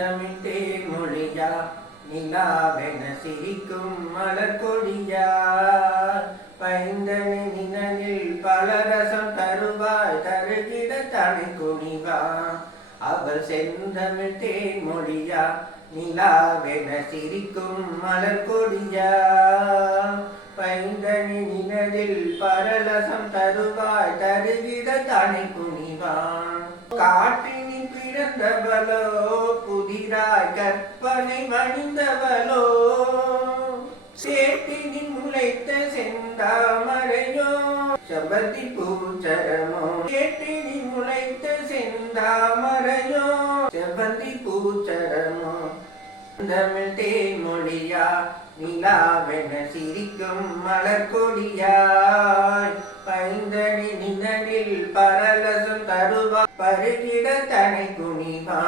பைந்தமிட்டே மொழியா நிலாவென சிரிக்கும் மலர் கொடியா பைந்தனி நிழலில் பலரசம் தருவாய் தருகிட தனி குனிவா அவள் செந்தமிட்டே மொழியா நிலாவென சிரிக்கும் மலர் கொடியா பைந்தனி நிழலில் பரலசம் தருவாய் தருகிட தனி குனிவான் காட்டினி பிறந்தவளோ புதிராய் கற்பனை மணிந்தவளோ சேட்டினி முளைத்த செந்தாமரையோ செவ்வந்தி பூச்சரமோ சேட்டினி முளைத்த செந்தாமரையோ செவ்வந்தி பூச்சரமோ தமிழ் தேன்மொழியா நிலாவென சிரிக்கும் மலர் கொடியாய் பைந்தனி நிழலில் பரலசம் தருவா பருகிட தனை குனிவா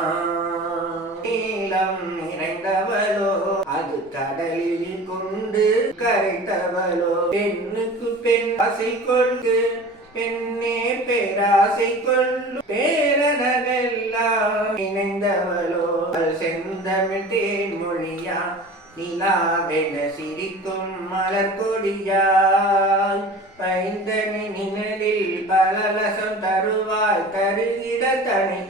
நீளம் நிறைந்தவளோ அது கடலில் கொண்டு கரைத்தவளோ பெண்ணுக்கு பெண் ஆசை கொண்டு பெண்ணே பேராசை கொள்ளு பேரனெல்லாம் இணைந்தவளோ செந்தமிழ் தேன்மொழியா நிலாவென சிரிக்கும் மலர் கொடியாய் பைந்தனி நிழலில் பலலசம் தருவாய் தருகிட தனி